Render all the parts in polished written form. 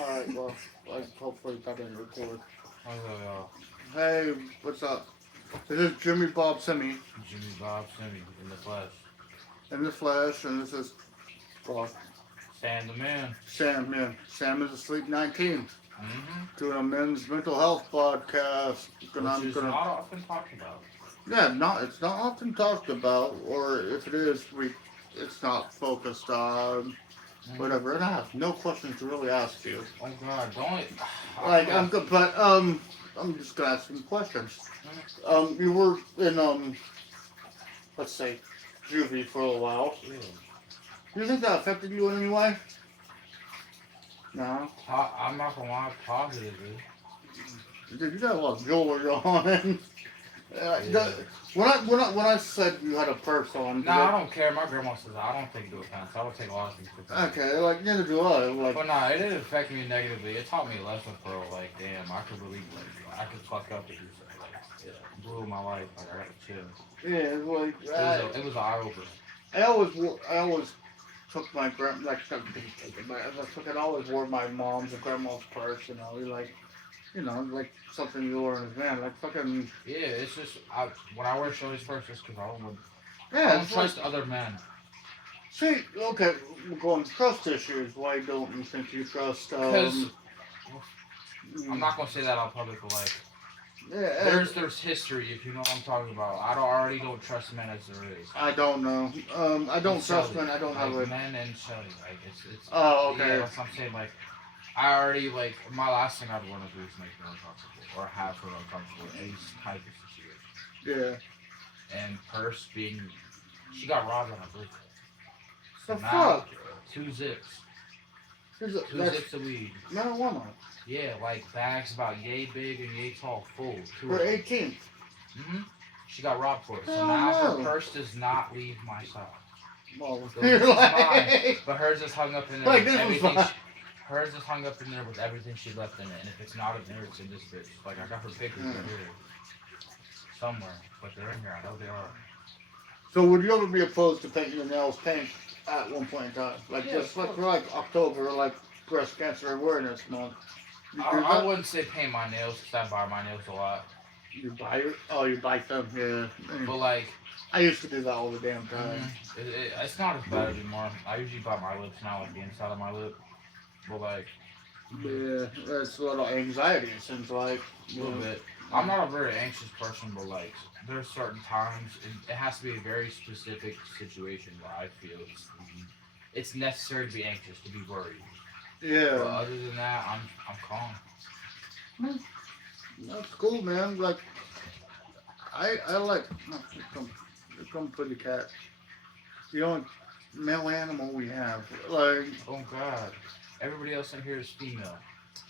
Alright, well, hopefully that didn't record. Hello, Hey, what's up? This is Jimmy Bob Simmy Jimmy Bob, Sammy in the flesh. in the flesh, and this is, well, Stan the man. Sam, yeah. Sam is asleep 19, Mm-hmm. doing a men's mental health podcast. Which is not often talked about. Yeah, it's not often talked about, or if it is, it's not focused on, Mm-hmm. whatever. And I have no questions to really ask you. Oh God, don't. I Like, feel. I'm good, but, I'm just gonna ask some questions. Mm, You were in, let's say, juvie for a while. yeah. Do you think that affected you in any way? No. I'm not gonna lie, positively. Dude, you got a lot of jewelry on. And, Yeah. when I said you had a purse on, No, I don't care. My grandma says I don't take it to offense. I don't take a lot of things to offense. okay, like neither do I. Like, But nah, it didn't affect me negatively. It taught me a lesson, bro. Like, damn, I could really, I could fuck up if you say, like, yeah, blew my life. Like, I gotta chill. yeah, it's like It was an eye opener. I always took my grand like I always wore my mom's and grandma's purse. Like something you wore in his van, like fucking. Yeah, it's just when I wear shorties first, it's because I Yeah, don't it's like, trust other men. see, okay, we're going trust issues. Why don't you think you trust? Because I'm Mm, not gonna say that on public, but like yeah, there's history if you know what I'm talking about. Already don't trust men as there is. I don't know. I And don't trust Shelly, men. I don't have like a. men and Shelly, like it's Oh, yeah, okay. that's what I'm saying. Like I already like my last thing I'd want to do is make her uncomfortable or have her uncomfortable in any type of situation. Yeah. And purse being, she got robbed on her birthday. So The now fuck? two zips, two That's zips of weed. marijuana. Yeah, like bags about yay big and yay tall, full, two For of them. 18th. She got robbed for it. So Hell now her no. purse does not leave my side. Well, So you're this is mine, like, but hers is hung up in there like with this was everything. fine. Hers is hung up in there with everything she left in it, and if it's not in there, it's in this bitch. Like I got her pictures right here, somewhere, but they're in here. I know they are. So would you ever be opposed to painting your nails pink at one point in time? Like Yeah, just of like course. for like October, like Breast Cancer Awareness Month. You do I that? wouldn't say paint my nails because I buy my nails a lot, You buy it? Oh, you buy them? Yeah. but like. I used to do that all the damn time. It's not as bad anymore. I usually bite my lips now, like the inside of my lip. But like, Yeah, that's a little anxiety. It seems like. a little bit. I'm not a very anxious person, but like, there's certain times it has to be a very specific situation where I feel it's necessary to be anxious, to be worried. But Yeah. other than that, I'm calm. Hmm, that's cool, man. Like I like. No, come for the cat. The only male animal we have. Like, Oh God, everybody else in here is female.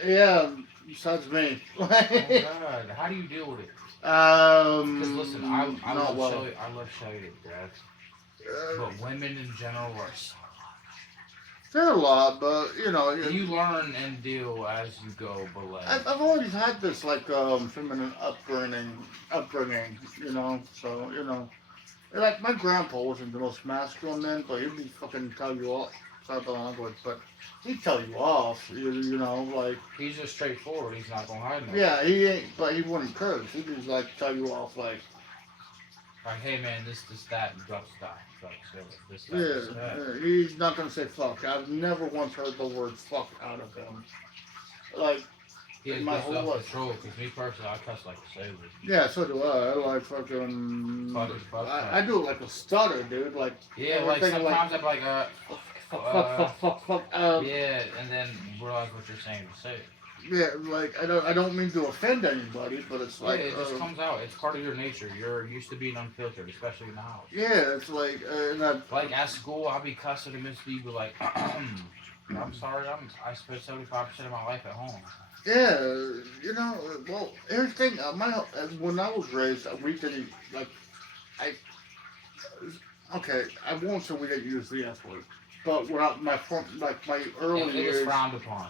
yeah, besides me. Oh God, how do you deal with it? Because listen, I Not love well. Shelly. I love Shelly to death. Uh, But women in general are so They're a lot, but you learn and deal as you go, but like, I've always had this like feminine upbringing, So like my grandpa wasn't the most masculine man, but he'd be fucking tell you off. Sorry about the language, but he'd tell you off. Like he's just straightforward. He's not gonna hide nothing. yeah, he ain't, but he wouldn't curse. He'd just like tell you off, like Like, hey man, this, that, and drugs die. Drugs, this, that, yeah, this, that. he's not gonna say fuck. I've never once heard the word fuck out of him. Like He in has my good whole self life. control. Cause me personally, I cuss like a sailor. Yeah, so do I. I like fucking. Fuck is fuck. I do it like a stutter, dude. Like Yeah, like everything, like sometimes I'm like, fuck. yeah, and then realize what you're saying to say. Yeah, like I don't mean to offend anybody, but it's Yeah, like, it just comes out. It's part of your nature. You're used to being unfiltered, especially in the house. yeah, it's like, and I, Like at school, I'll be cussing and Miss B be like, I'm sorry, I spent 75% of my life at home. yeah, well, everything. When I was raised, we didn't like, I, okay, I won't say we didn't use the F word, but my early It was years, frowned upon.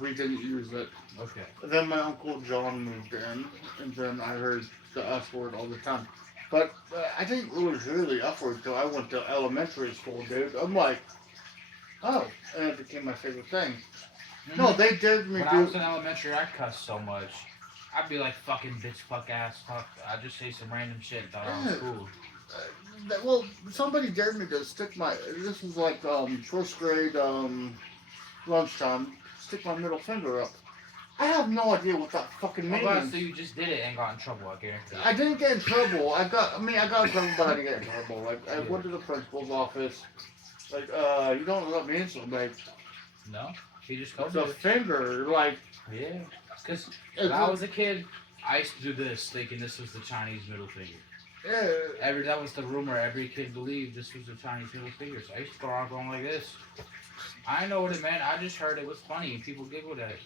we didn't use it. Okay. Then my uncle John moved in, and then I heard the F word all the time. But I didn't really hear the F word until I went to elementary school, dude. I'm like, oh, and it became my favorite thing. No, they dared me When to. I was in elementary, I cussed so much. I'd be like, fucking bitch, fuck ass, fuck. I'd just say some random shit and thought I was Yeah, cool. well, somebody dared me to stick my. This was like first grade lunchtime. Stick my middle finger up. I have no idea what that fucking I'm glad means. so you just did it and got in trouble, I guarantee. I didn't get in trouble. I got in trouble, but I didn't get in trouble. Like, I Yeah. went to the principal's office. Like, you don't let me in, so like, No? He just told the you. finger, like, Yeah. Because when I was a kid, I used to do this, thinking this was the Chinese middle finger. yeah. That was the rumor. Every kid believed this was the Chinese middle finger. So I used to go around going like this. I didn't know what it meant. I just heard it was funny and people giggled at it.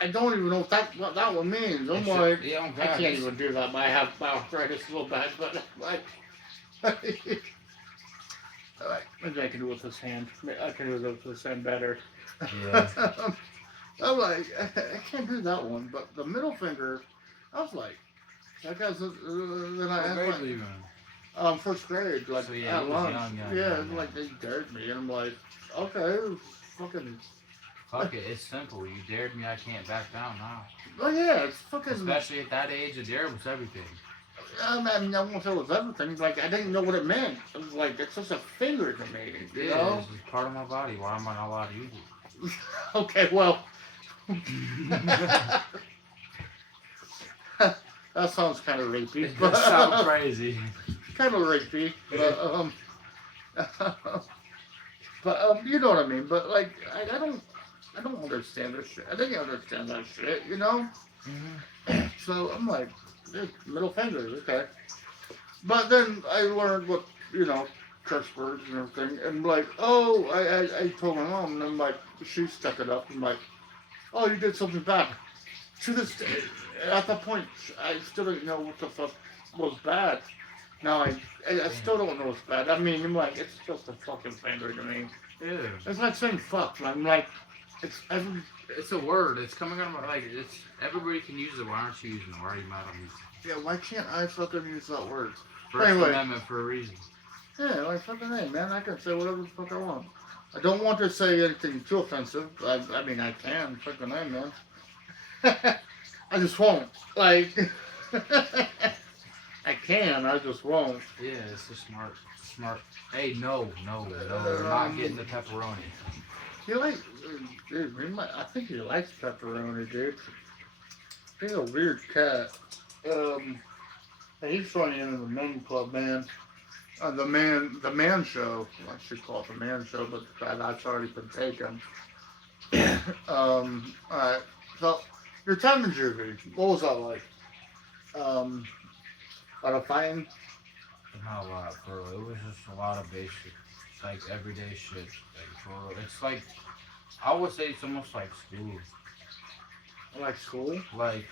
I don't even know what that one means. I'm It like, should- yeah, oh I God, can't it's- even do that. I have arthritis so bad, but like, maybe I can do it with this hand. I can do it with this hand better. Yeah. I'm like, I can't do that one, but the middle finger, I was like, that guy's. Then I What grade asked were you in? first grade, like So, yeah, at he was lunch. young, Yeah, young. like they dared me, and I'm like, okay, fucking. Fuck it, it's simple. You dared me, I can't back down now. Oh yeah, it's fucking. Especially at that age, a dare was everything. I mean, I won't say it was everything. Like, I didn't know what it meant. It was like, it's just a finger to me, you Yeah, know? it's just part of my body. Why am I not allowed to use it? Okay, well. That sounds kind of rapey. It does sound crazy. Kind of rapey. But you know what I mean. But, like, I don't understand this shit. I didn't understand that shit, you know? Mm-hmm. So I'm like, middle fingers, okay. But then I learned what, curse words and everything. And like, oh, I told my mom, and I'm like, she stuck it up. I'm like, oh, you did something bad. To this day, at that point, I still didn't know what the fuck was bad. Now I still don't know what's bad. I mean, I'm like, it's just a fucking finger to me. Yeah. It's like saying fuck. I'm like, It's a word. It's coming out of my, like, it's, everybody can use it. Why aren't you using it? Why are you mad at me? yeah, why can't I fucking use that word? First Anyway. Amendment for a reason. Yeah, like fucking hey, man, I can say whatever the fuck I want. I don't want to say anything too offensive. I mean, I can, fucking hey, man. I just won't. Like, I can, I just won't. Yeah, it's a smart. Hey, no, we're not getting the pepperoni. He like, dude, I think he likes pepperoni, dude. He's a weird cat. He's throwing in the men club, man. The man show. I should call it the man show, but that's already been taken. Alright. So, your time in juvie, what was that like? A lot of fighting? Not a lot, bro. It was just a lot of basic, like, everyday shit. Like, bro, it's like, I would say it's almost like school. Like school? Like,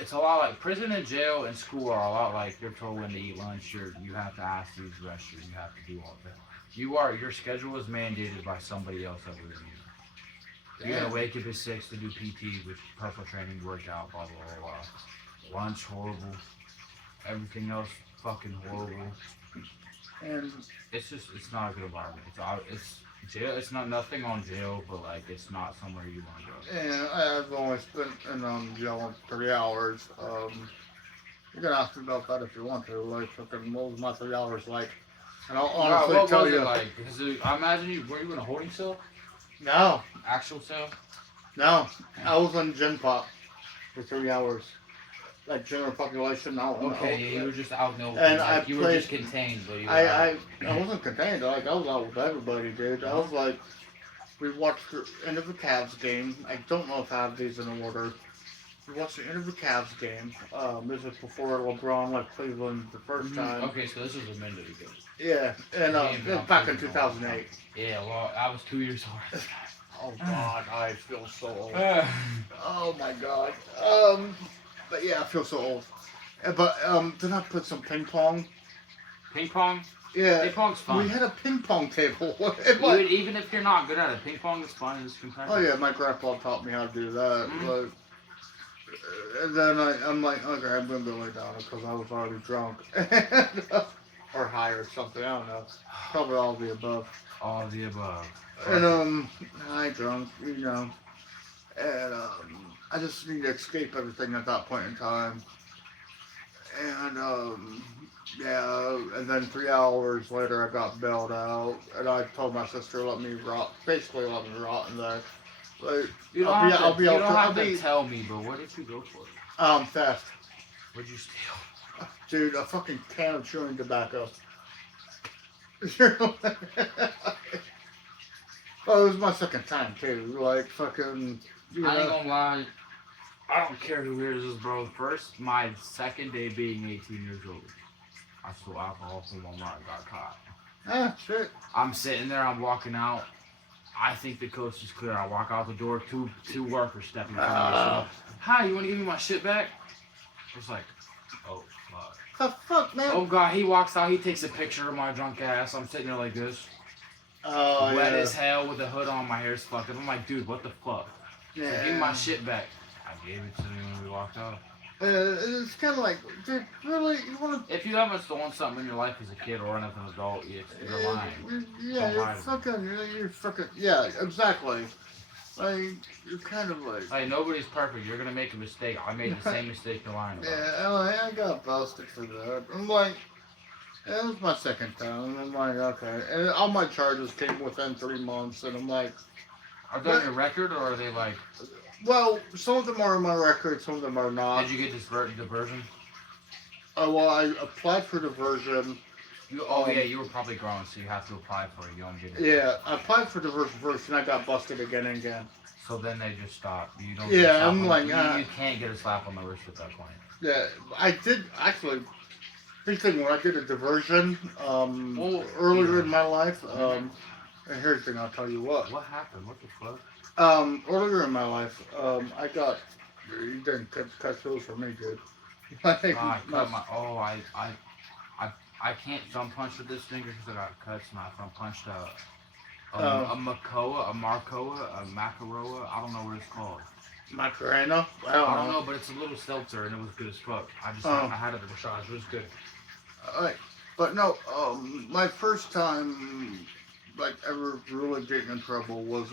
it's a lot like prison and jail and school are a lot like you're told when to eat lunch, you have to ask to use the restroom, you have to do all that. Your schedule is mandated by somebody else other than you. You're gonna wake up at 6 to do PT, which personal training, workout, blah, blah, blah, blah. Lunch, horrible. Everything else, fucking horrible. And It's not a good environment. It's jail. It's not nothing on jail, but like it's not somewhere you want to go. and I've only spent in jail 3 hours. You can ask me about that if you want to. Like, fucking, what was my 3 hours like? And I'll honestly what tell was you. it like? Because I imagine were you in a holding cell? No, Actual cell? no. I was in Gen Pop for 3 hours. Like general population, I don't know. Okay, yeah, you were just out in the open. And like, I you were played- just contained, but you were out. I wasn't contained. Like, I was out with everybody, dude. I was like, we watched the end of the Cavs game. I don't know if I have these in order. We watched the end of the Cavs game. This was before LeBron left Cleveland the first time. Okay, so this was a minute ago. Yeah, and Game it was back in 2008. Yeah, well, I was 2 years old. Oh God, I feel so old. Uh, Oh my God. But yeah, I feel so old. But then I put some ping pong. Ping pong? Yeah. Ping pong's fun. We had a ping pong table. It was- Even if you're not good at it, ping pong is fun and it's competitive. oh yeah, my grandpa taught me how to do that. Mhm. But, and then I'm like, okay, I'm gonna go lay down because I was already drunk. or higher or something. I don't know. Probably all of the above. All of the above. And I drunk, you know, and I just need to escape everything at that point in time. And yeah, and then 3 hours later I got bailed out, and I told my sister let me rot, basically let me rot in there. Like, You don't have to, you don't have to tell me, but what did you go for? Theft. What'd you steal? Dude, a fucking can of chewing tobacco. Oh, it was my second time too. Like fucking. I ain't gonna lie. I don't care who hears this, bro. My second day being 18 years old, I stole alcohol from Walmart and got caught. Ah, shit. I'm sitting there, I'm walking out. I think the coast is clear. I walk out the door, two workers step in front of me. So, hi, you want to give me my shit back? It's like, oh, fuck. The fuck, man? Oh, God, he walks out, he takes a picture of my drunk ass. I'm sitting there like this. Oh, wet yeah. as hell with the hood on, my hair's fucked up. I'm like, dude, what the fuck? Yeah. Like, give me my shit back. I gave it to him when we walked out. It's kind of like, dude, really? You want to... If you haven't stolen something in your life as a kid or as an adult, you're lying. Yeah, you're fucking, yeah, exactly. Like, you're kind of like... Like, nobody's perfect. You're gonna make a mistake. I made the same mistake you're lying about. Yeah, I got busted for that. I'm like, it was my second time. I'm like, okay. And all my charges came within 3 months, and I'm like... Are they on your record, or are they like... Well, some of them are on my record, some of them are not. Did you get diversion? Well, I applied for diversion. Yeah, you were probably grown, so you have to apply for it. You don't get it. Yeah, I applied for diversion first, and I got busted again and again. So then they just stop. You don't. Yeah, I'm like, you can't get a slap on the wrist at that point. Yeah, I did actually. Big thing when I did a diversion earlier in my life. And here's the thing, I'll tell you what. What happened? What the fuck? Earlier in my life, I got. You didn't cut those for me, dude. Like, I can't thumb punch with this finger because I got cuts. And I thumb punched a Macoa, a Marcoa, a Macaroa. I don't know what it's called. Macarena? I don't know, but it's a little seltzer and it was good as fuck. I had it at the massage. It was good. Alright, but no, my first time, like, ever really getting in trouble was,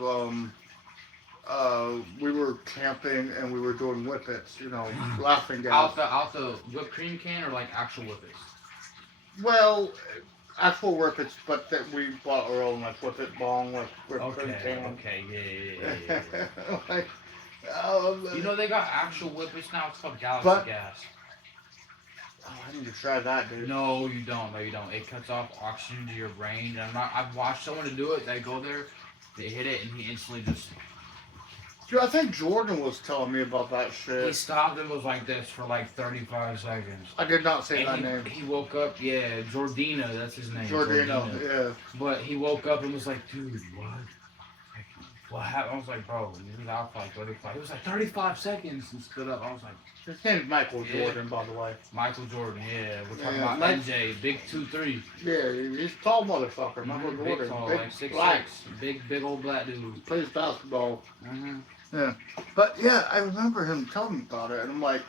we were camping and we were doing whippets, you know, laughing gas. Out the whipped cream can or like actual whippets? Well, actual whippets, but that we bought our own, like, whippet bong, like, whipped cream can. Okay, yeah. Like, you know they got actual whippets now. It's called Galaxy Gas. Oh, I need to try that, dude. No, you don't. It cuts off oxygen to your brain. I've watched someone to do it. They go there, they hit it, and he instantly just... Dude, I think Jordan was telling me about that shit. He stopped and was like this for like 35 seconds. I did not say that name. He woke up, yeah, Jordina, that's his name. Jordino, yeah. But he woke up and was like, dude, what? What happened? I was like, bro, he was out for like 35. It was like 35 seconds and stood up. I was like... His name's Michael Jordan, by the way. Michael Jordan, yeah. We're talking about MJ, big 2'3". Yeah, he's a tall motherfucker. Michael Jordan. Big tall, big like 6'6". black. Big old black dude. Plays basketball. Mm-hmm. Yeah. But yeah, I remember him telling me about it, and I'm like,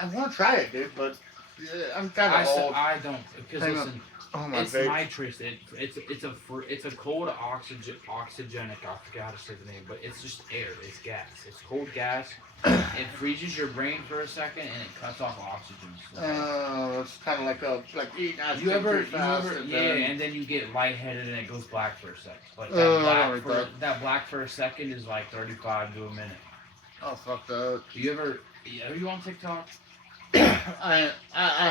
I want to try it, dude, but I'm kind of old. I don't, because listen... It's vape. nitrous. It's a cold oxygenic. I forgot how to say the name, but it's just air. It's gas. It's cold gas. It freezes your brain for a second and it cuts off oxygen. It's kind of like eating ice cream too fast. And then you get lightheaded and it goes black for a second. Like that black for a second is like 35 to a minute. Oh fuck that. Are you on TikTok? I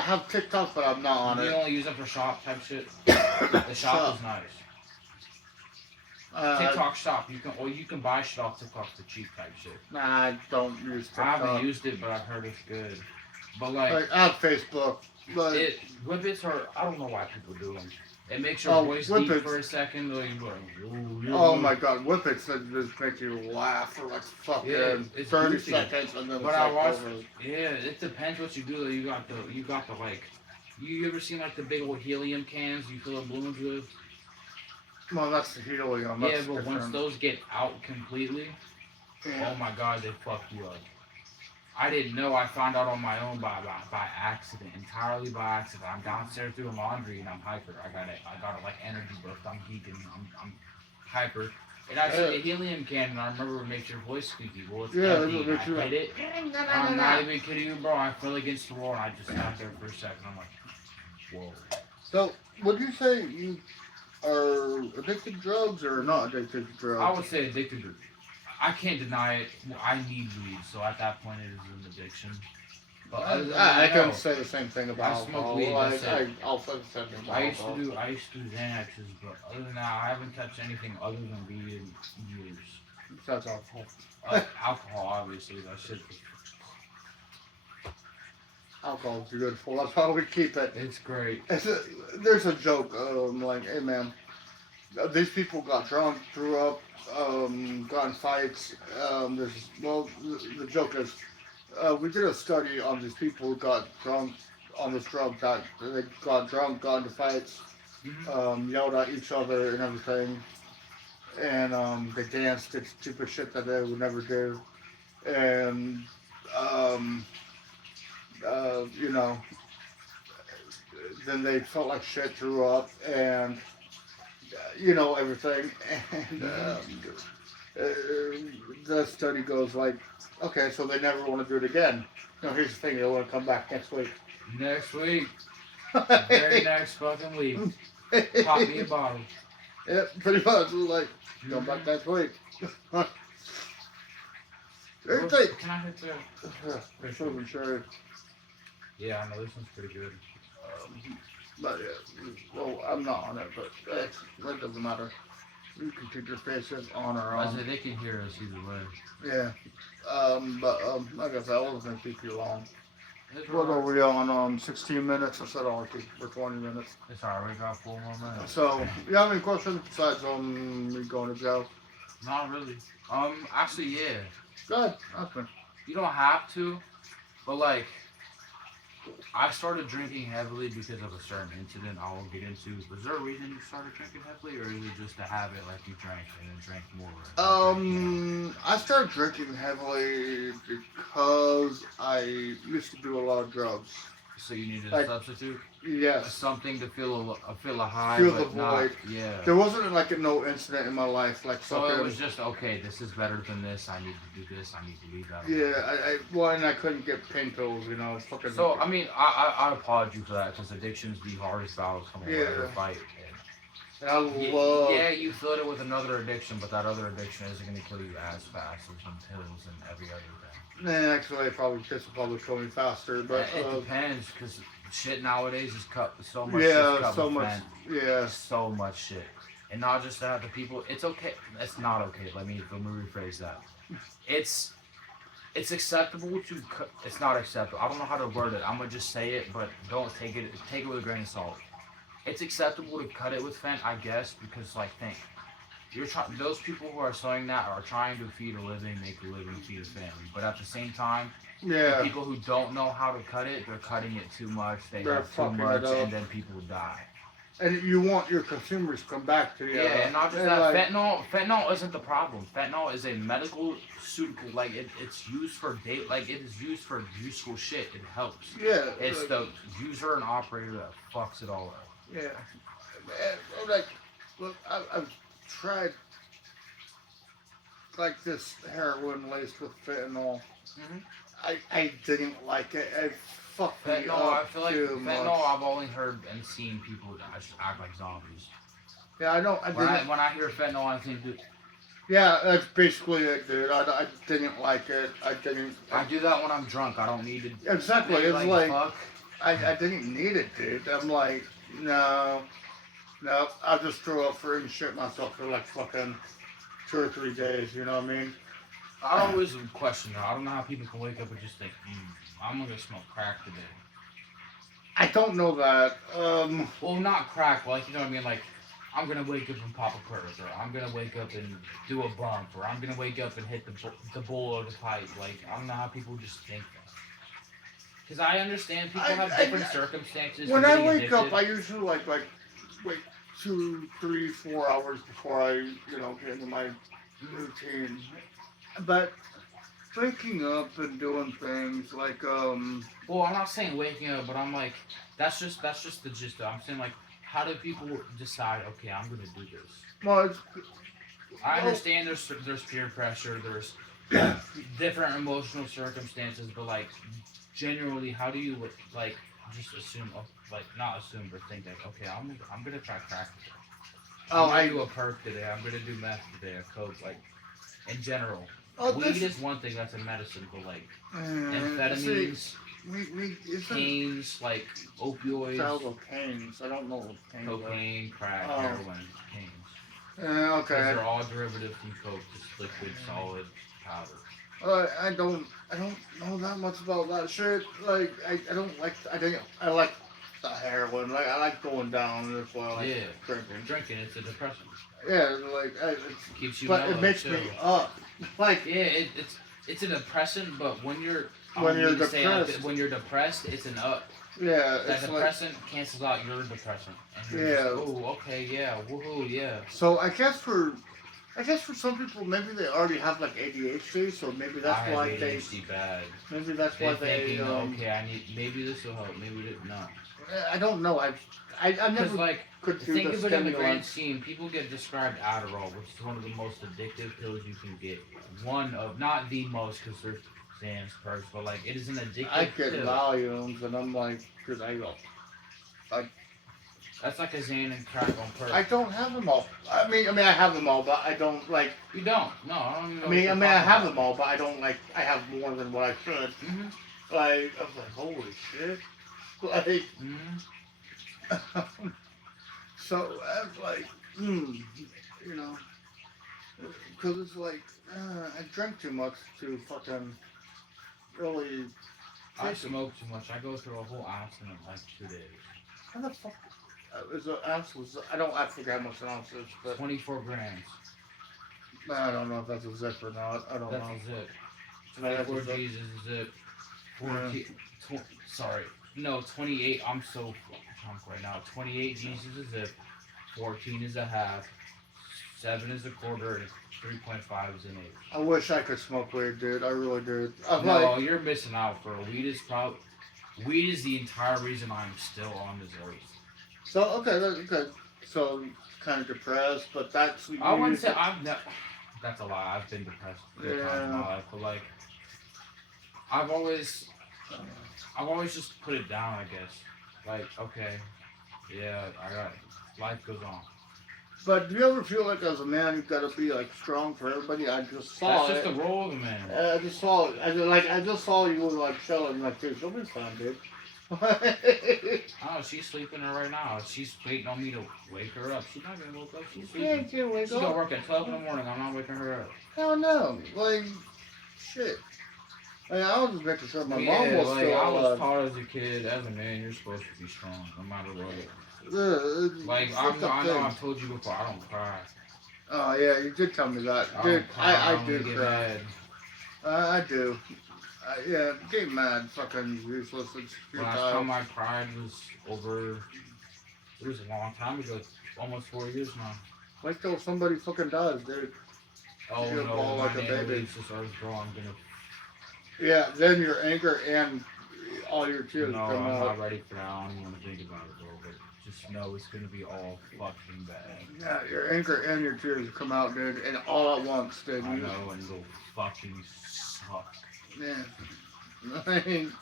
have TikTok, but I'm not on it. You only use it for shop type shit. The shop is nice. TikTok shop. You can buy shit off TikTok for cheap type shit. Nah, I don't use TikTok. I haven't used it, but I've heard it's good. But like I have Facebook. But whippets are. I don't know why people do them. It makes your voice deep for a second. Oh my god, whippets that just make you laugh for like fucking 30 seconds and then over. Yeah, it depends what you do. You got the like. You ever seen like the big old helium cans you fill up balloons with? Well, that's the helium. Yeah, but once those get out completely, oh my god, they fuck you up. I didn't know. I found out on my own by accident, entirely by accident. I'm downstairs doing laundry and I'm hyper. I got a like energy boost. I'm geeking. I'm hyper. And I see a helium can and I remember it makes your voice squeaky. Well, it's Yeah, empty. And I hit it. I'm not like. even kidding you, bro. I fell against the wall and I just sat there for a second. I'm like, whoa. So, would you say you are addicted to drugs or not addicted to drugs? I would say addicted to. I can't deny it. I need weed, so at that point it is an addiction. But other than that, I no. couldn't say the same thing about I smoke alcohol. weed, that's it. I'll say the same thing about I used alcohol. to do Xanaxes, but other than that, I haven't touched anything other than weed in years. Besides alcohol. Alcohol, obviously, that shit. Alcohol's beautiful. That's how we keep it. It's great. There's a joke, like, hey man, these people got drunk, threw up, got in fights. The joke is, we did a study on these people who got drunk on this drug that they got drunk, got into fights, yelled at each other and everything, and they danced, did stupid shit that they would never do, and you know, then they felt like shit, threw up, and you know everything, and the study goes like, okay, so they never want to do it again. You know, here's the thing, they want to come back next week. Next week. Very next fucking week. Pop me a bottle. Yeah, pretty much. Like, come back next week. Everything. Can I hit the... Sure. Yeah, I know this one's pretty good. But yeah, well, I'm not on it, but that doesn't matter. You can keep your faces on or I on. said they can hear us either way. Yeah. Like I said, I wasn't gonna keep you long. It's What are alright. we on? 16 minutes. I said I'll keep for 20 minutes. It's alright, we got 4 more minutes. So, you have any questions besides me going to jail? Not really. Actually, yeah. Go ahead. Ask me. You don't have to, but like, I started drinking heavily because of a certain incident I will get into. Was there a reason you started drinking heavily, or is it just a habit like you drank and then drank more? I started drinking heavily because I used to do a lot of drugs. So you needed like, a substitute? Yes. Something to feel a high, Feel but the not, void. yeah. There wasn't like no incident in my life like So fucking. it was just, okay, this is better than this, I need to do this, I need to leave that. Yeah, and I couldn't get pain pills, you know. Fucking. So, I mean, I applaud you for that, because addiction's the hardest battle to come away or fight. And I love. Yeah, you filled it with another addiction, but that other addiction isn't going to kill you as fast as some pills and every other thing. Actually, this will probably kill me faster, but. It depends, because shit nowadays is cut so much. Yeah, so much. Yeah. So much shit. And not just that, the people, it's okay. It's not okay. Let me rephrase that. It's acceptable to, it's not acceptable. I don't know how to word it. I'm going to just say it, but don't take it with a grain of salt. It's acceptable to cut it with fent, I guess, because like those people who are selling that are trying to feed a living, make a living, feed a family. But at the same time, the people who don't know how to cut it, they're cutting it too much. They're have too much, and then people die. And you want your consumers to come back to you. Yeah, and not just that. Fentanyl isn't the problem. Fentanyl is a medical pharmaceutical. Like it's used for it is used for useful shit. It helps. Yeah. It's the user and operator that fucks it all up. Yeah. Man, like, look, I've tried like this heroin laced with fentanyl. Mm-hmm. I didn't like it. It fucked me Fentanyl, up I feel like too fentanyl. much. I've only heard and seen people that just act like zombies. Yeah, I don't. When I hear fentanyl, I think, dude. Yeah, that's basically it, dude. I didn't like it. I didn't. I do that when I'm drunk. I don't need to. Exactly. It's like fuck. I didn't need it, dude. I'm like, no, I'll just throw up for and shit myself for like fucking 2 or 3 days. You know what I mean? I always question that. I don't know how people can wake up and just think, I'm gonna smoke crack today. I don't know that. Well, not crack, like, you know what I mean? Like, I'm gonna wake up and pop a perk, or I'm gonna wake up and do a bump, or I'm gonna wake up and hit the bowl or the pipe. Like, I don't know how people just think that. Because I understand people have different circumstances. When I wake addicted. up, I usually like wait 2, 3, 4 hours before I get into my routine. But waking up and doing things like Well, I'm not saying waking up, but I'm like, that's just the gist of it. I'm saying like, how do people decide? Okay, I'm gonna do this. well, it's, I well, understand there's peer pressure, there's different emotional circumstances, but like generally, how do you like just assume, like not assume, but think like, okay, I'm gonna try crack today. I'm oh, gonna do a perk today. I'm gonna do meth today, a coke, like in general. oh, Weed this, is one thing that's a medicine, but like see, amphetamines, we, isn't canes, like opioids, Salvo canes. I don't know what canes are. cocaine, crack, Oh, heroin, canes. Because okay. they're all derivatives from coke, just liquid, solid, powder. I don't know that much about that shit. Like, I don't like, I like the heroin. Like, I like going down. That's why I like Yeah, drinking. drinking, it's a depressant. Yeah, like, Keeps you but it mellow, makes too. me up. Like, Yeah, it's a depressant, but when you're I when don't you're mean to say it like depressed. that, when you're depressed, it's an up. Yeah, That it's like, depressant cancels out your depressant, and you're just yeah. oh okay yeah woohoo yeah. So I guess for some people, maybe they already have like ADHD, so maybe I that's have why they, ADHD bad. maybe that's They why they, thinking okay I need maybe this will help maybe this, no. I don't know. I Because never like could do think the of it in the grand stimulants. scheme, people get described Adderall, which is one of the most addictive pills you can get. One of not the most because there's Xans perks, but like it is an I addictive get pill. volumes, and I'm like, cause I go, That's like a Xan and crack on perk. I don't have them all. I have them all, but I don't like. You don't. No, I don't even know. I have them all, but I don't like. I have more than what I should. Mm-hmm. Like, I was like, holy shit. Like, Mm-hmm. so I was like, you know, because it's like, I drank too much to fucking really. I smoke too much. I go through a whole ounce in like 2 days. How the fuck? Is an ounce was, I forget how much an ounce is, but 24 grams. I don't know if that's a zip or not. I don't That's know. a zip. That's a 24 zip. G's is a zip. 14. Sorry. No, 28. I'm so drunk right now. 28 G's is a zip. 14 is a half. 7 is a quarter. And 3.5 is an eighth. I wish I could smoke weed, dude. I really did. I'm No, like, you're missing out for weed is the entire reason I'm still on this earth. so okay, that's good. So kind of depressed, but that's. I wouldn't say that's a lie. I've been depressed a few times in Yeah. my life, but like I've always just put it down. I guess like okay, yeah, life goes on. But do you ever feel like as a man you've got to be like strong for everybody? I just saw That's it. just the role of a man. I just saw it. I just saw you like chilling like, dude, she'll be fine, dude. Oh, she's sleeping there right now. She's waiting on me to wake her up. She's not gonna wake up. She's Yeah, sleeping. you wake She's gonna up. work at 12 in the morning. I'm not waking her up. Hell no. Like, shit. Like, I was just making sure my mom was like still I was alive. taught as a kid, as a man, you're supposed to be strong, no matter what. Like I know I've told you before, I don't cry. Oh yeah, you did tell me that, I dude. don't cry. I do get cry. mad. I do. Yeah, getting mad, fucking useless. It's Last futile. time I cried was over. It was a long time ago, almost 4 years now. Wait till somebody fucking dies, dude. Oh You're no, ball my like a nana baby. leaves this earth, bro. I'm gonna. Yeah, then your anger and all your tears No, come I'm out. not ready for that. I don't even want to think about it, bro. But just know it's gonna be all fucking bad. Yeah, your anger and your tears come out, dude, and all at once, dude. I know, and it'll fucking suck. Yeah. I mean,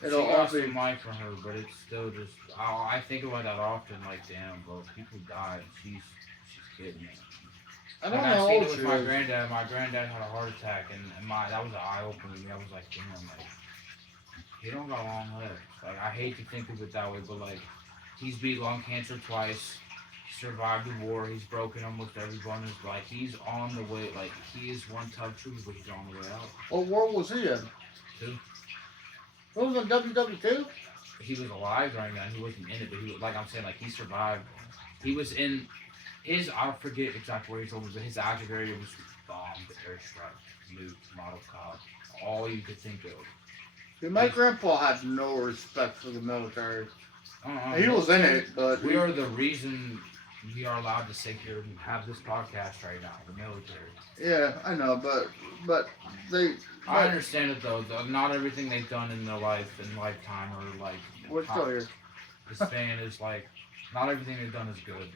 She it'll all got be. some life for her, but it's still just. I think about that often. Like, damn, bro, people died. She's getting it. I don't Like, know I how seen old it with she my is. granddad. My granddad had a heart attack, and that was an eye opener to me. I was like, damn, like he don't got long legs. Like I hate to think of it that way, but like he's beat lung cancer twice, survived the war. He's broken almost every bone in his life. He's on the way. Like he is one tough trooper, but he's on the way out. What war was he in? Two. What was in WW2? He was alive during that. He wasn't in it, but he was like I'm saying, like he survived. He was in his. I forget exactly where he's over, but his active area was bombed, airstrike, nuked, model cop, all you could think of. See, my grandpa had no respect for the military. He No, was in it, but we are the reason We are allowed to sit here and have this podcast right now. The military. Yeah, I know, but they. I But understand it though. Not everything they've done in their life and lifetime or like we're still here. the span is like not everything they've done is good.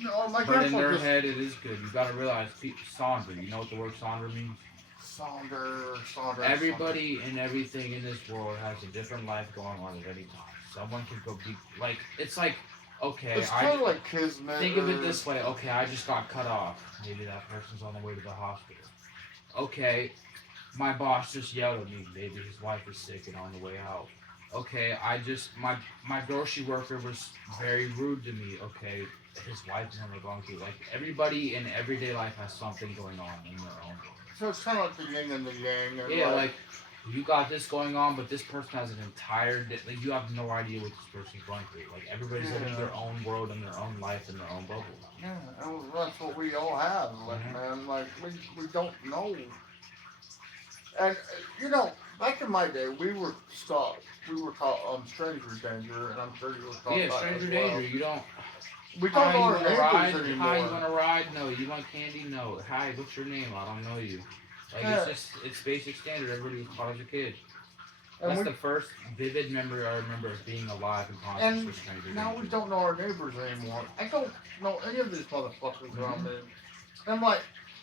No, my But in grandpa their just head, it is good. You got to realize, Sonder. You know what the word Sonder means? Sonder. Everybody and everything in this world has a different life going on at any time. Someone could go be like, it's like, okay, It's kind of like kismet. think of it this way. Okay, I just got cut off. Maybe that person's on the way to the hospital. Okay, my boss just yelled at me. Maybe his wife is sick and on the way out. Okay, my grocery worker was very rude to me. Okay, his wife is on the going through. Like everybody in everyday life has something going on in their own world. So it's kind of like the yin and the yang. And Yeah, like you got this going on, but this person has an entire. Like you have no idea what this person's going through. Like everybody's living their own world and their own life and their own bubble. Yeah, and that's what we all have. Like man, like we don't know. And back in my day, we were taught stranger danger, and I'm sure you were taught Yeah, that stranger as danger. well. You don't. We don't know our neighbors ride? anymore. Hi, you want to ride? No. You want candy? No. Hi, what's your name? I don't know you. Like it's basic standard. Everybody was taught as a kid. And That's the first vivid memory I remember of being alive and conscious with stranger danger. now we don't know our neighbors anymore. I don't know any of these motherfuckers around me. And I'm like,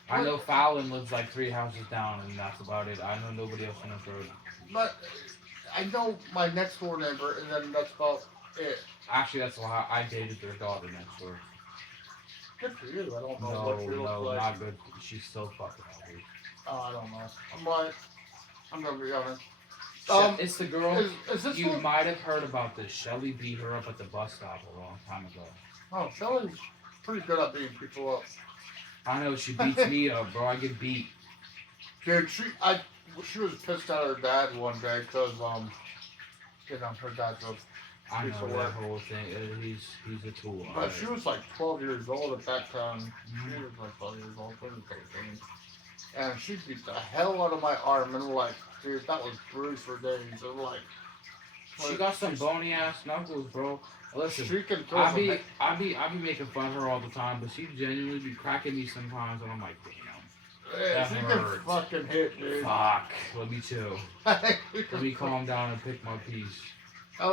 I know Fallon lives like 3 houses down, and that's about it. I know nobody else on this road. but I know my next door neighbor, and then that's about it. Actually, that's a lie. I dated their daughter next door. Good for you. I don't know what she looks No, like. not good. She's so fucking ugly. Oh, I don't know. I'm gonna be honest. It's the girl. Is this You one? might have heard about this. Shelly beat her up at the bus stop a long time ago. Oh, Shelly's pretty good at beating people up. I know she beats me up, bro. I get beat. Dude, she was pissed at her dad one day because her dad's a I piece know of that work. whole thing. He's a tool. But she was like 12 years old at that time. Mhm. She was like 12 years old, 13. And she beat the hell out of my arm, and like, dude, that was bruised for days. And like, She got some bony ass knuckles, bro. Listen, she can throw I some. be making fun of her all the time, but she genuinely be cracking me sometimes, and I'm like, damn. Yeah, that she hurts. can fucking hit, dude. Fuck. Let me chill. Let me calm down and pick my piece. I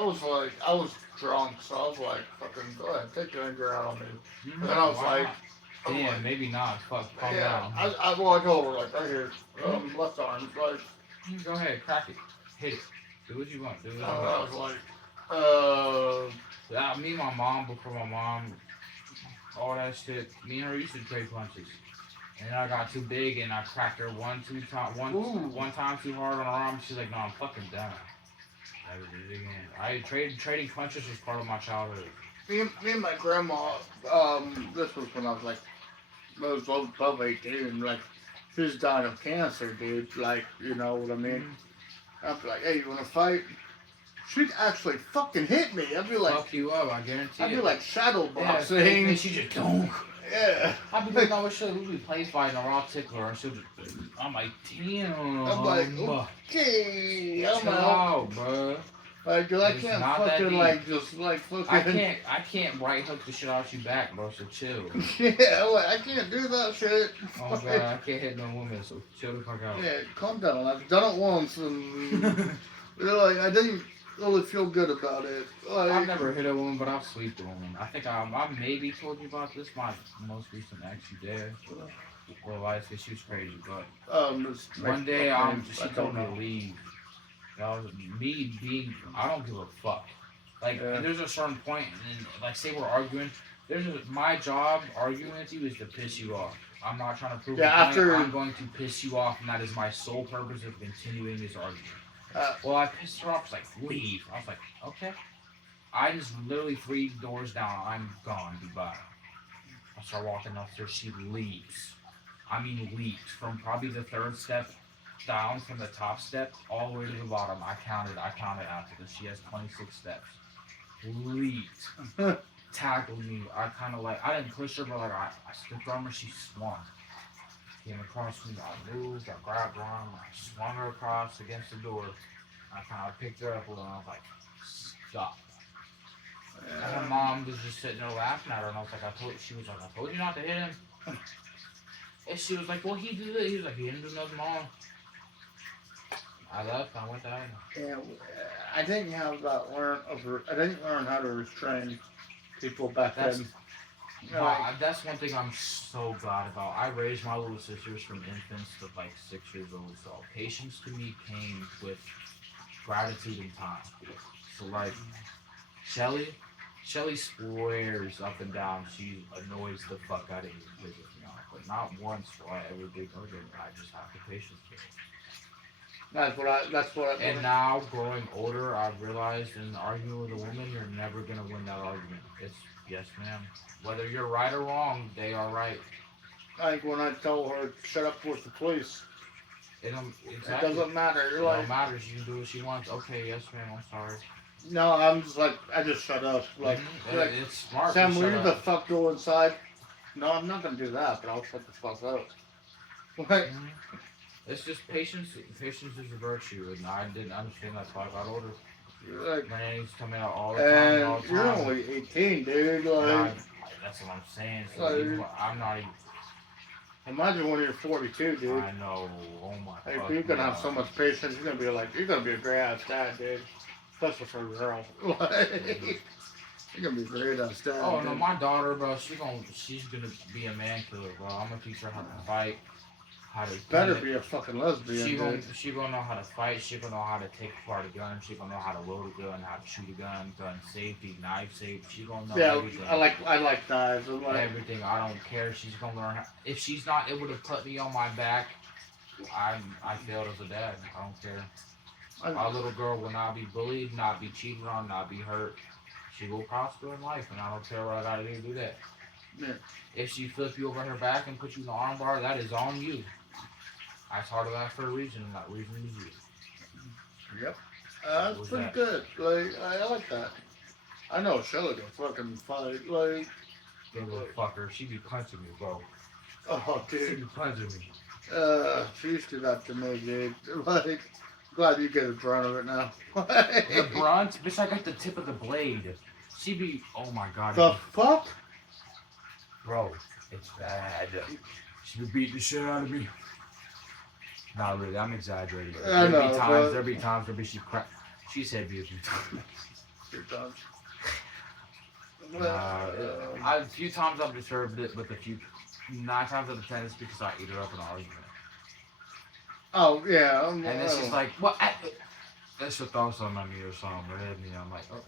was drunk, so I was like, fucking, go ahead, take your anger out on me. And then I was Why like, not? I'm Damn, like, maybe not. Fuck, calm yeah, down. I told her, like, right here, left arm, like, Go ahead, crack it. Hit it. Do what you want. Do what you I want. was like, Me and my mom, before my mom, all that shit, me and her used to trade punches. And then I got too big and I cracked her one time too hard on her arm. She's like, no, I'm fucking done. Never did it again. Trading punches was part of my childhood. me and my grandma, this was when I was like, I was 12, 18, like, she was dying of cancer, dude, like, you know what I mean? I'd be like, hey, you wanna fight? She'd actually fucking hit me. I'd be like, Fuck you up, I guarantee I'd be it. like shadow Yeah, boxing. and she just don't. Yeah. I'd be doing all this shit. We'd be play fighting or I'll tickle her and she'll just, I'm like, damn. I'm like, okay, I'm chill out. out, bro. Like, dude, I It's can't not that fucking deep. like just like fucking. I can't right hook the shit out you back, bro. So chill. Yeah, like, I can't do that shit. Oh god, I can't hit no woman. So chill the fuck out. Yeah, calm down. I've done it once, and like I didn't really feel good about it. Like, I've never hit a woman, but I've slept a woman. I think I maybe told you about this. My most recent ex, you did. Well, like, she was crazy, but one day she told me to leave. That was me being. I don't give a fuck. Like, there's a certain point, and like, say we're arguing. My job arguing with you is to piss you off. I'm not trying to prove a point. I'm going to piss you off, and that is my sole purpose of continuing this argument. Well, I pissed her off. She's like, leave. I was like, okay. I just literally 3 doors down. I'm gone. Goodbye. I start walking upstairs. She leaves. I mean, leaves from probably the 3rd step down from the top step all the way to the bottom. I counted after this. She has 26 steps. Leaves. Tackled me. I kind of like, I didn't push her, but like I stepped on her. She swung. Came across me. I moved. I grabbed her arm. I swung her across against the door. I kind of picked her up and I was like, stop. And her mom was just sitting there laughing at her, and I was like, she was like, I told you not to hit him. And she was like, well, he did it. He was like, he didn't do nothing wrong. I left, I went to him. Yeah, I didn't have that I didn't learn how to restrain people back then. That's one thing I'm so glad about. I raised my little sisters from infants to like 6 years old, so patience to me came with gratitude and time. So like, Shelly swears up and down she annoys the fuck out of me because of me, but not once will I ever dig her. I just have the patience for it. That's what I. And now, growing older, I've realized in arguing with a woman, you're never gonna win that argument. It's yes, ma'am. Whether you're right or wrong, they are right. Like when I tell her shut up with the police. Exactly. It doesn't matter. You're It like, don't matter. She can do what she wants. Okay, yes, ma'am. I'm sorry. no, I'm just like, I just shut up. Like, it's smart. Sam, will you the fuck go inside? No, I'm not gonna do that, but I'll shut the fuck up. Like, it's just patience. Patience is a virtue, and I didn't understand that until I got older. like, my name's coming out all the time. All the time. You're only 18, dude. Like, that's what I'm saying. So like, I'm not even. Imagine when you're 42, dude. I know. Oh my god. Like, you're gonna have so much patience. You're gonna be a great ass dad, dude. Especially for a girl. Like, you're gonna be a great ass dad. Oh dude. no, my daughter, bro. She's gonna be a man killer, bro. I'm gonna teach her how to fight. How to better be a fucking lesbian. She gonna know how to fight. She gonna know how to take apart a gun. She gonna know how to load a gun, how to shoot a gun, gun safety, knife safety. She gonna know everything. I like knives. Everything. I don't care. She's gonna learn. If she's not able to put me on my back, I failed as a dad. I don't care. Our little girl will not be bullied, not be cheated on, not be hurt. She will prosper in life, and I don't care what I gotta do to do that. Yeah. If she flips you over her back and puts you in the arm bar, that is on you. I taught her that for a reason, and that reason is you. Yep. That's pretty good. Like, I like that. I know Shelly can fucking fight. Like, that little fucker, she be punching me, bro. Oh, dude. She be punching me. She used to do that to me, dude. Like, glad you get a brunt of it now. The brunt? Bitch, I got the tip of the blade. She be, oh my god. The fuck? Bro, it's bad. She be beating the shit out of me. Not really, I'm exaggerating. There'll be times where she crap. She said me a few times. A few times I've deserved it, but 9 times out of 10 it's because I eat her up in an argument. Oh, yeah. And it's just like, what? That's your thoughts on me or something. I'm like, oh,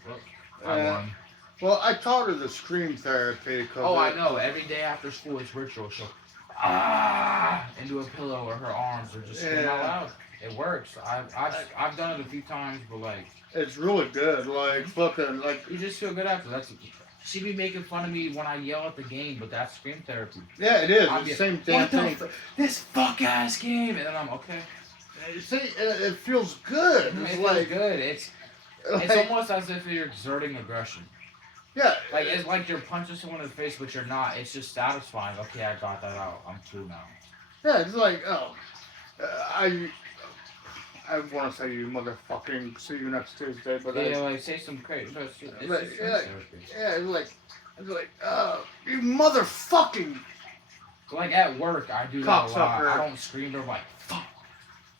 I won. Well, I taught her the scream therapy. I know. Every day after school it's ritual. She'll into a pillow or her arms or just scream out loud. It works. I've done it a few times, but like it's really good. Like fucking like you just feel good after. She be making fun of me when I yell at the game, but that's scream therapy. Yeah, it is. It's the same damn thing. This fuck ass game, and then I'm okay. See, it feels good. It feels good. It's almost as if you're exerting aggression. Yeah. Like, it's like you're punching someone in the face, but you're not. It's just satisfying. Okay, I got that out. I'm cool now. Yeah, it's like, I want to say you motherfucking see you next Tuesday, but like say some crazy. It's like, you motherfucking. Like at work, I do that a lot. Cocksucker. I don't scream. They're like, fuck.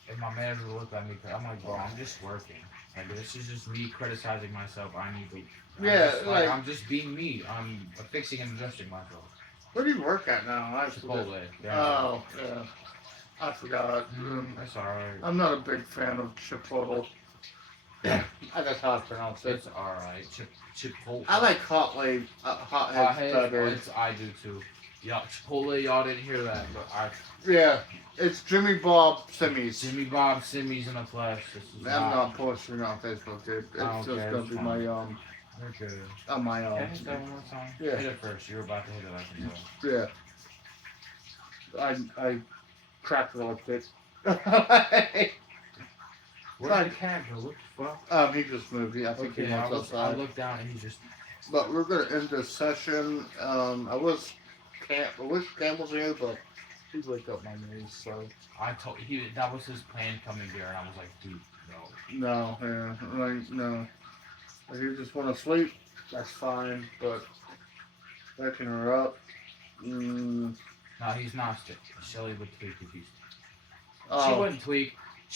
And my manager will look at me. I'm like, bro, I'm just working. Like this is just me criticizing myself. I need to. I'm just being me. I'm fixing and adjusting myself. Where do you work at now? Chipotle. Oh, yeah. I forgot. That's alright. I'm not a big fan of Chipotle. That's how I pronounce it. It's alright. Chipotle. I like Hotheads better. I do too. Yeah, Chipotle, y'all didn't hear that, but Yeah, it's Jimmy Bob Simmy's. Jimmy Bob Simmy's in the flesh. I'm not posting it on Facebook, dude. It's just gonna be my Okay. On my Can I hit that one more time? Yeah. Hit it first. You were about to hit it, I can tell. Yeah. I cracked the lip it. Where'd the cat go? What the fuck? He just moved. I think he went outside. I looked down and he just. But we're gonna end this session. I wish Cam was here, but he wake up my knees. So I told that was his plan coming here, and I was like, dude, no. No, yeah, like no. If you just want to sleep, that's fine. But picking her up, mm, No, he's not stick. Shelly would tweak if he's. She oh wouldn't tweak.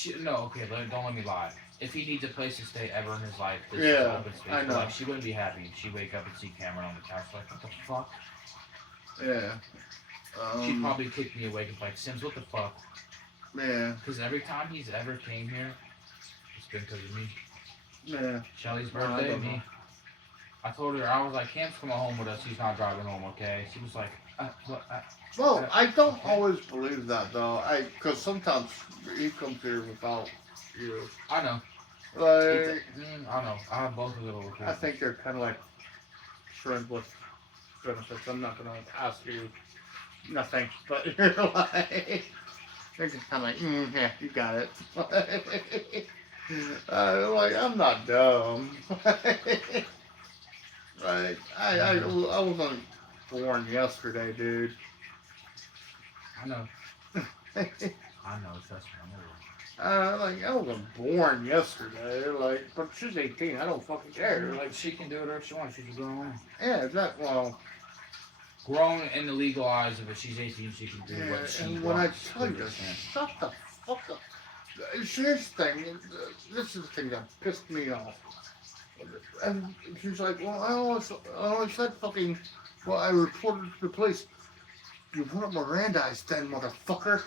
Okay, don't let me lie. If he needs a place to stay ever in his life, this is yeah, open space. I But know. like, she wouldn't be happy. She'd wake up and see Cameron on the couch, like, what the fuck? Yeah. She'd probably kick me awake and be like, Sims, what the fuck? Yeah. Because every time he's ever came here, it's been because of me. Yeah. Shelly's No, I birthday, don't know. me. I told her, I was like, Cam's coming home with us. He's not driving home, okay? She was like, Well, I don't okay. always believe that though. Because sometimes he comes here without you. I know. Like, I know. I have both of them over I think they're kind of like friends with benefits. I'm not gonna ask you nothing, but you're like, they're just kind of like, yeah, you got it. Like, I'm not dumb. Right? I wasn't born yesterday, dude. I know. I know, trust me, I know. Like, I wasn't born yesterday. Like, but she's 18. I don't fucking care. Like, She can do whatever she wants. She's a grown woman. yeah, that well. Grown in the legal eyes of it. She's 18. She can do Yeah, what she and wants. when I tell you, 100%. shut the fuck up. Here's the thing. This is the thing that pissed me off. And she's like, well, I only said fucking. Well, I reported to the police. You weren't Mirandized then, motherfucker.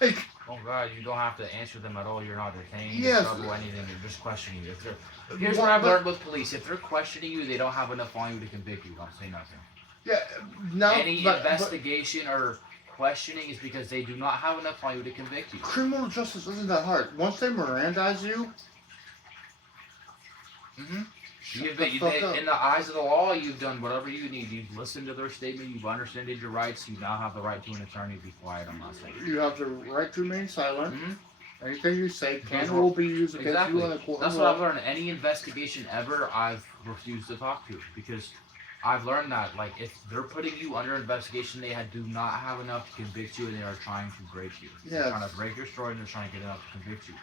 Like, Oh God, you don't have to answer them at all. You're not detained, Yes. trouble, anything. They're just questioning you. Here's what I've learned with police: if they're questioning you, they don't have enough on you to convict you. Don't say nothing. yeah, no. Any investigation or questioning is because they do not have enough on you to convict you. Criminal justice isn't that hard. Once they Mirandize you, You've the been, fuck up. in the eyes of the law, you've done whatever you need. You've listened to their statement. You've understood your rights. You now have the right to an attorney. Be quiet. I'm not saying. you have the right to remain silent. Anything you say can Because or will be used against Exactly. you in the court. That's of what law. I've learned. Any investigation ever, I've refused to talk to because I've learned that like if they're putting you under investigation, they do not have enough to convict you, and they are trying to break you. They're Yes. trying to break your story, and they're trying to get enough to convict you.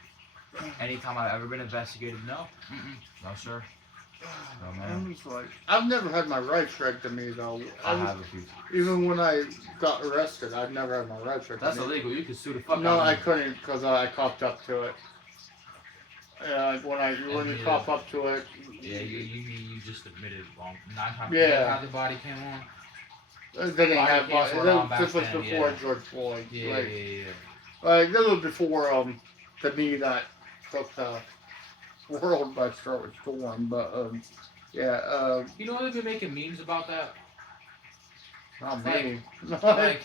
Anytime I've ever been investigated, no, no sir. No, man. I'm just like, I've never had my rights read to me though. I have a few. Even when I got arrested, I've never had my rights read That's to me. illegal. You could sue the fuck No, out I of me. couldn't because I copped up to it. Yeah, like when you cop up to it. Yeah, you just admitted wrong. 9 times. Yeah. How the body cam on? They didn't Body have cams were on back this was then, before yeah. George Floyd. Yeah, Like, yeah. like this was before the knee that took the world by storm. But yeah, You know they've been making memes about that. not Like- me. Like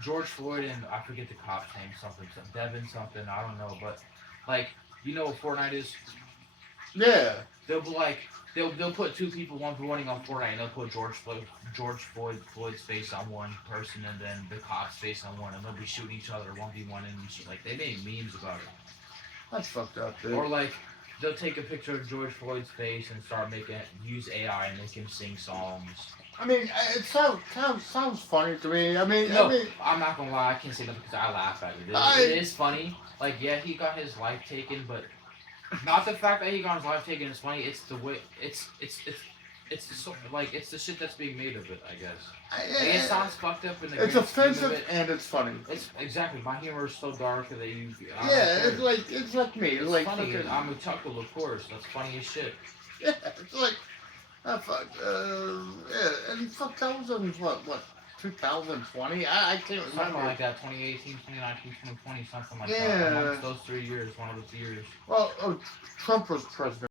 George Floyd and I forget the cop's name, something, Devin something, I don't know, but like you know what Fortnite is? Yeah. They'll be like they'll put two people one running on Fortnite and they'll put George Floyd's face on one person and then the cop's face on one and they'll be shooting each other 1v1 and shit. Like they made memes about it. That's fucked up, dude. Or like they'll take a picture of George Floyd's face and start use AI and make him sing songs. I mean, it sounds funny to me. I mean, No, I'm not gonna lie, I can't say nothing because I laugh at it. It is funny. Like, yeah, he got his life taken, but not the fact that he got his life taken is funny. It's the way it's the shit that's being made of it. I guess. Like, it sounds fucked up in the it's grand scheme of offensive it. and it's funny. It's exactly my humor is so dark that you. Yeah, it's like me. It's like funny. fucking, I'm a chuckle, of course. That's funny as shit. yeah, it's like yeah, and fuck that was in what 2020? I can't Something remember. like that. 2018, 2019, 2020, something like Yeah. that. Amongst those 3 years, one of the years. Well, Trump was president.